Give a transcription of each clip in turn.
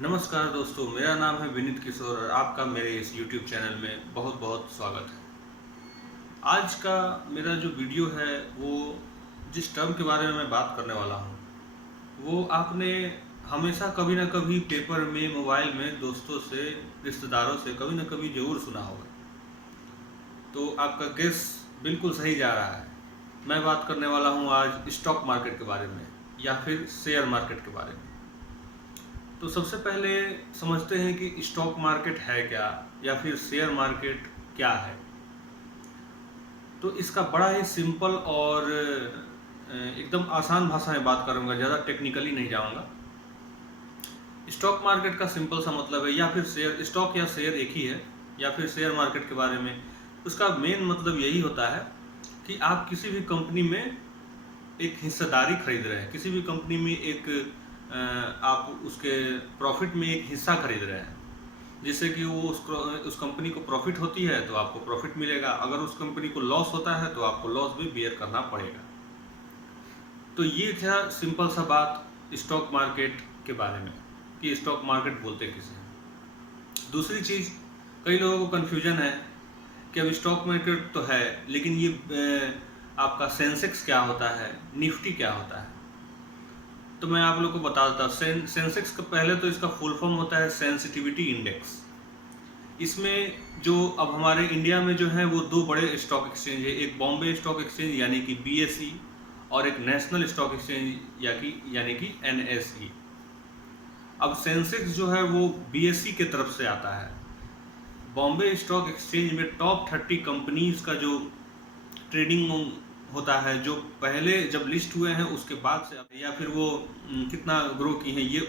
नमस्कार दोस्तों, मेरा नाम है विनीत किशोर और आपका मेरे इस YouTube चैनल में बहुत बहुत स्वागत है। आज का मेरा जो वीडियो है वो जिस टर्म के बारे में मैं बात करने वाला हूँ वो आपने हमेशा कभी ना कभी पेपर में, मोबाइल में, दोस्तों से, रिश्तेदारों से कभी ना कभी ज़रूर सुना होगा। तो आपका गेस बिल्कुल सही जा रहा है। मैं बात करने वाला हूँ आज स्टॉक मार्केट के बारे में या फिर शेयर मार्केट के बारे में। तो सबसे पहले समझते हैं कि स्टॉक मार्केट है क्या या फिर शेयर मार्केट क्या है। तो इसका बड़ा ही सिंपल और एकदम आसान भाषा में बात करूंगा, ज़्यादा टेक्निकली नहीं जाऊंगा। स्टॉक मार्केट का सिंपल सा मतलब है, या फिर शेयर, स्टॉक या शेयर एक ही है, या फिर शेयर मार्केट के बारे में उसका मेन मतलब यही होता है कि आप किसी भी कंपनी में एक हिस्सेदारी खरीद रहे हैं, किसी भी कंपनी में एक आप उसके प्रॉफिट में एक हिस्सा खरीद रहे हैं, जिससे कि वो उस कंपनी को प्रॉफिट होती है तो आपको प्रॉफिट मिलेगा, अगर उस कंपनी को लॉस होता है तो आपको लॉस भी बियर करना पड़ेगा। तो ये था सिंपल सा बात स्टॉक मार्केट के बारे में कि स्टॉक मार्केट बोलते किसे। दूसरी चीज़, कई लोगों को कन्फ्यूजन है कि अब स्टॉक मार्केट तो है लेकिन ये आपका सेंसेक्स क्या होता है, निफ्टी क्या होता है। तो मैं आप लोग को बता देता हूँ। सेंसेक्स का पहले तो इसका फुल फॉर्म होता है सेंसिटिविटी इंडेक्स। इसमें जो अब हमारे इंडिया में जो है वो दो बड़े स्टॉक एक्सचेंज है, एक बॉम्बे स्टॉक एक्सचेंज यानी कि BSE और एक नेशनल स्टॉक एक्सचेंज यानी कि NSE। अब सेंसेक्स जो है वो BSE के तरफ से आता है। बॉम्बे स्टॉक एक्सचेंज में टॉप 30 कंपनीज का जो ट्रेडिंग होता है, जो पहले जब लिस्ट हुए हैं उसके बाद से, या फिर वो कितना ग्रो की हैं, ये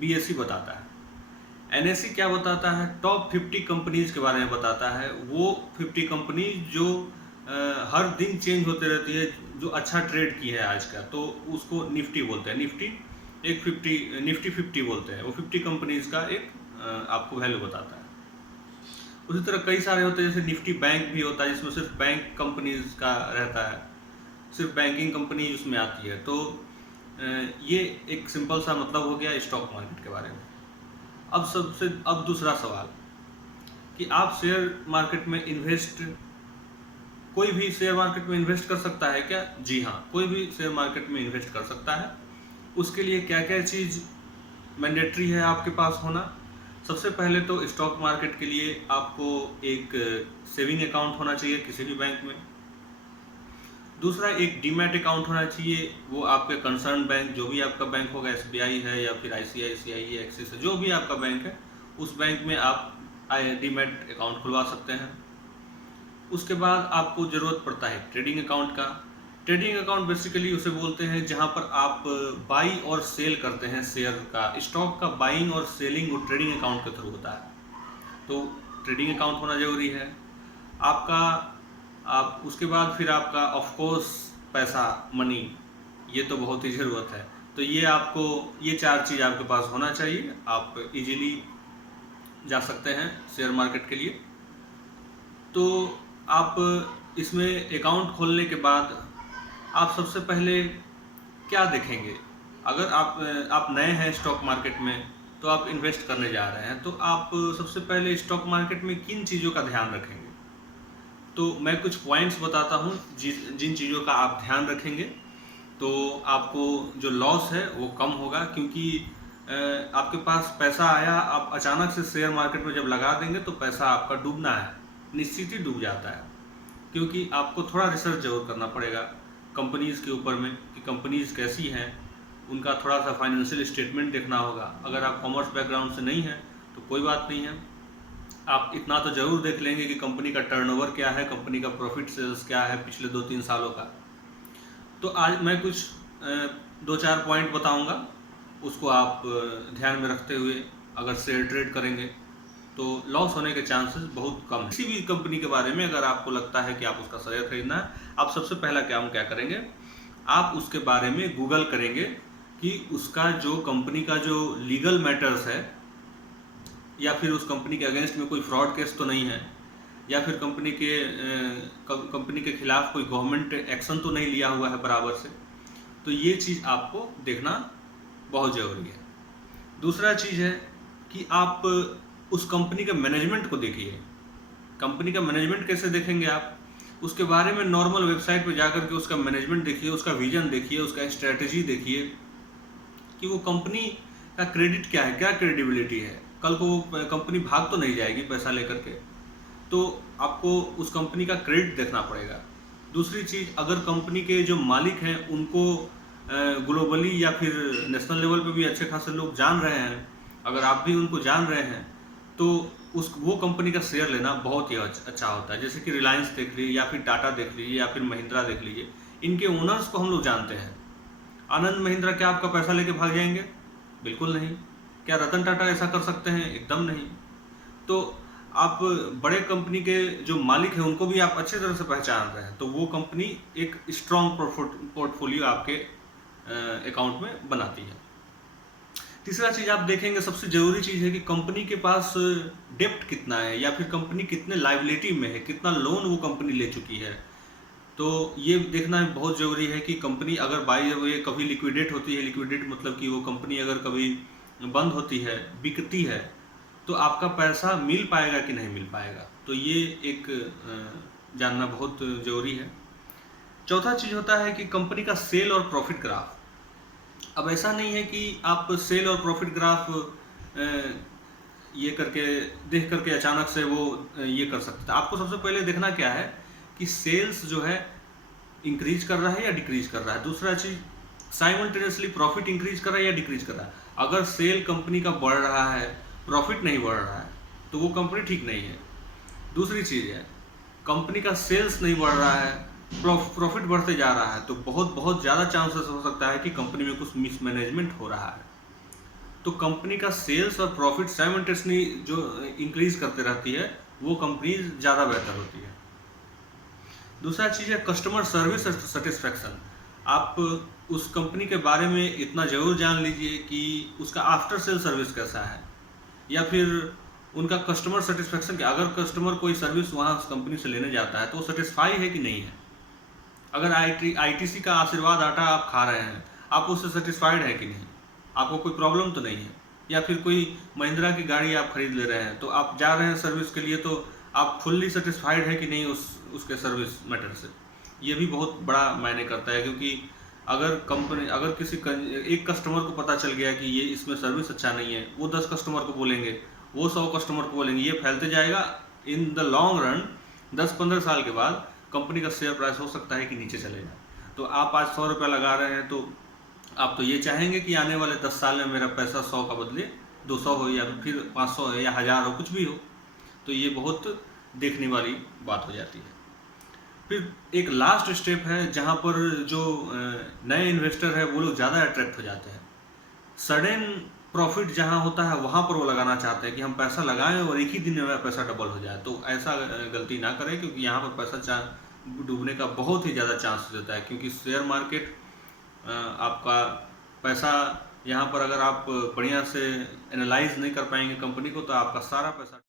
BSE बताता है। NSE क्या बताता है? टॉप 50 कंपनीज के बारे में बताता है। वो 50 कंपनीज जो हर दिन चेंज होते रहती है, जो अच्छा ट्रेड की है आज का, तो उसको निफ्टी बोलते हैं। निफ्टी 50 बोलते हैं। वो 50 कंपनीज का एक आपको वैल्यू बताता है। उसी तरह कई सारे होते हैं, जैसे निफ्टी बैंक भी होता है जिसमें सिर्फ बैंक कंपनीज का रहता है, सिर्फ बैंकिंग कंपनी उसमें आती है। तो ये एक सिंपल सा मतलब हो गया स्टॉक मार्केट के बारे में। अब दूसरा सवाल कि आप शेयर मार्केट में कोई भी शेयर मार्केट में इन्वेस्ट कर सकता है क्या? जी हाँ, कोई भी शेयर मार्केट में इन्वेस्ट कर सकता है। उसके लिए क्या क्या चीज़ मैंडेटरी है आपके पास होना? सबसे पहले तो स्टॉक मार्केट के लिए आपको एक सेविंग अकाउंट होना चाहिए किसी भी बैंक में। दूसरा, एक डीमैट अकाउंट होना चाहिए, वो आपके कंसर्न बैंक, जो भी आपका बैंक होगा, SBI है या फिर ICICI है, एक्सिस है, जो भी आपका बैंक है, उस बैंक में आप डीमैट अकाउंट खुलवा सकते हैं। उसके बाद आपको ज़रूरत पड़ता है ट्रेडिंग अकाउंट का। ट्रेडिंग अकाउंट बेसिकली उसे बोलते हैं जहां पर आप बाई और सेल करते हैं शेयर का। स्टॉक का बाइंग और सेलिंग वो ट्रेडिंग अकाउंट के थ्रू होता है। तो ट्रेडिंग अकाउंट होना ज़रूरी है आपका। आप उसके बाद फिर आपका ऑफ कोर्स पैसा, मनी, ये तो बहुत ही ज़रूरत है। तो ये 4 चीज़ आपके पास होना चाहिए, आप इजीली जा सकते हैं शेयर मार्केट के लिए। तो आप इसमें अकाउंट खोलने के बाद आप सबसे पहले क्या देखेंगे? अगर आप नए हैं स्टॉक मार्केट में, तो आप इन्वेस्ट करने जा रहे हैं, तो आप सबसे पहले स्टॉक मार्केट में किन चीज़ों का ध्यान रखेंगे? तो मैं कुछ पॉइंट्स बताता हूँ जिन चीज़ों का आप ध्यान रखेंगे तो आपको जो लॉस है वो कम होगा। क्योंकि आपके पास पैसा आया, आप अचानक से शेयर मार्केट में जब लगा देंगे तो पैसा आपका डूबना है, निश्चित ही डूब जाता है। क्योंकि आपको थोड़ा रिसर्च जरूर करना पड़ेगा कंपनीज़ के ऊपर में कि कंपनीज़ कैसी हैं, उनका थोड़ा सा फाइनेंशियल स्टेटमेंट देखना होगा। अगर आप कॉमर्स बैकग्राउंड से नहीं हैं तो कोई बात नहीं है, आप इतना तो ज़रूर देख लेंगे कि कंपनी का टर्नओवर क्या है, कंपनी का प्रॉफिट सेल्स क्या है पिछले 2-3 सालों का। तो आज मैं कुछ 2-4 पॉइंट बताऊंगा, उसको आप ध्यान में रखते हुए अगर शेयर ट्रेड करेंगे तो लॉस होने के चांसेस बहुत कम है। किसी भी कंपनी के बारे में अगर आपको लगता है कि आप उसका शेयर खरीदना है, आप सबसे पहला काम क्या करेंगे, आप उसके बारे में गूगल करेंगे कि उसका जो कंपनी का जो लीगल मैटर्स है, या फिर उस कंपनी के अगेंस्ट में कोई फ्रॉड केस तो नहीं है, या फिर कंपनी के खिलाफ कोई गवर्नमेंट एक्शन तो नहीं लिया हुआ है बराबर से। तो ये चीज़ आपको देखना बहुत ज़रूरी है। दूसरा चीज़ है कि आप उस कंपनी के मैनेजमेंट को देखिए। कंपनी का मैनेजमेंट कैसे देखेंगे आप? उसके बारे में नॉर्मल वेबसाइट पे जाकर के उसका मैनेजमेंट देखिए, उसका विजन देखिए, उसका स्ट्रेटजी देखिए कि वो कंपनी का क्रेडिट क्या है, क्या क्रेडिबिलिटी है। कल को वो कंपनी भाग तो नहीं जाएगी पैसा लेकर के, तो आपको उस कंपनी का क्रेडिट देखना पड़ेगा। दूसरी चीज़, अगर कंपनी के जो मालिक हैं उनको ग्लोबली या फिर नेशनल लेवल पे भी अच्छे खासे लोग जान रहे हैं, अगर आप भी उनको जान रहे हैं, तो वो कंपनी का शेयर लेना बहुत ही अच्छा होता है। जैसे कि रिलायंस देख लीजिए, या फिर टाटा देख लीजिए, या फिर महिंद्रा देख लीजिए, इनके ओनर्स को हम लोग जानते हैं। आनंद महिंद्रा क्या आपका पैसा लेके भाग जाएंगे? बिल्कुल नहीं। क्या रतन टाटा ऐसा कर सकते हैं? एकदम नहीं। तो आप बड़े कंपनी के जो मालिक हैं उनको भी आप अच्छे तरह से पहचान रहे हैं, तो वो कंपनी एक स्ट्रॉन्ग पोर्टफोलियो आपके अकाउंट में बनाती है। तीसरा चीज़ आप देखेंगे, सबसे ज़रूरी चीज़ है कि कंपनी के पास डेप्ट कितना है, या फिर कंपनी कितने लायबिलिटी में है, कितना लोन वो कंपनी ले चुकी है। तो ये देखना बहुत ज़रूरी है कि कंपनी अगर बाई वे कभी लिक्विडेट होती है, लिक्विडेट मतलब कि वो कंपनी अगर कभी बंद होती है, बिकती है, तो आपका पैसा मिल पाएगा कि नहीं मिल पाएगा। तो ये एक जानना बहुत ज़रूरी है। चौथा चीज़ होता है कि कंपनी का सेल और प्रॉफिट ग्राफ। अब ऐसा नहीं है कि आप सेल और प्रॉफिट ग्राफ ये करके देख करके अचानक से वो ये कर सकते हैं। आपको सबसे पहले देखना क्या है कि सेल्स जो है इंक्रीज कर रहा है या डिक्रीज कर रहा है। दूसरा चीज़, साइमल्टेनियसली प्रॉफिट इंक्रीज कर रहा है या डिक्रीज कर रहा है। अगर सेल कंपनी का बढ़ रहा है, प्रॉफिट नहीं बढ़ रहा है, तो वो कंपनी ठीक नहीं है। दूसरी चीज़ है, कंपनी का सेल्स नहीं बढ़ रहा है, प्रॉफिट बढ़ते जा रहा है, तो बहुत बहुत ज़्यादा चांसेस हो सकता है कि कंपनी में कुछ मिसमैनेजमेंट हो रहा है। तो कंपनी का सेल्स और प्रॉफिट साइमल्टेनियसली जो इंक्रीज करते रहती है, वो कंपनी ज़्यादा बेहतर होती है। दूसरा चीज़ है कस्टमर सर्विस सेटिस्फैक्शन। आप उस कंपनी के बारे में इतना ज़रूर जान लीजिए कि उसका आफ्टर सेल सर्विस कैसा है, या फिर उनका कस्टमर सेटिस्फैक्शन क्या। अगर कस्टमर कोई सर्विस वहाँ उस कंपनी से लेने जाता है तो वो सेटिस्फाई है कि नहीं है। अगर आईटीसी का आशीर्वाद आटा आप खा रहे हैं, आप उससे सेटिस्फाइड है कि नहीं, आपको कोई प्रॉब्लम तो नहीं है। या फिर कोई महिंद्रा की गाड़ी आप खरीद ले रहे हैं, तो आप जा रहे हैं सर्विस के लिए, तो आप फुल्ली सेटिस्फाइड है कि नहीं उसके सर्विस मैटर से। ये भी बहुत बड़ा मायने करता है, क्योंकि अगर किसी एक कस्टमर को पता चल गया कि ये इसमें सर्विस अच्छा नहीं है, वो 10 कस्टमर को बोलेंगे, वो 100 कस्टमर को बोलेंगे, ये फैलते जाएगा। इन द लॉन्ग रन 10-15 साल के बाद कंपनी का शेयर प्राइस हो सकता है कि नीचे चलेगा। तो आप आज 100 रुपये लगा रहे हैं, तो आप तो ये चाहेंगे कि आने वाले 10 साल में मेरा पैसा 100 का बदले 200 हो, या फिर 500 हो, या 1000 हो, कुछ भी हो। तो ये बहुत देखने वाली बात हो जाती है। फिर एक लास्ट स्टेप है जहाँ पर जो नए इन्वेस्टर है वो लोग ज़्यादा अट्रैक्ट हो जाते हैं। सडन प्रॉफिट जहाँ होता है वहाँ पर वो लगाना चाहते हैं कि हम पैसा लगाएं और एक ही दिन में मेरा पैसा डबल हो जाए। तो ऐसा गलती ना करें, क्योंकि यहाँ पर पैसा डूबने का बहुत ही ज़्यादा चांस रहता है। क्योंकि शेयर मार्केट आपका पैसा, यहाँ पर अगर आप बढ़िया से एनालाइज नहीं कर पाएंगे कंपनी को, तो आपका सारा पैसा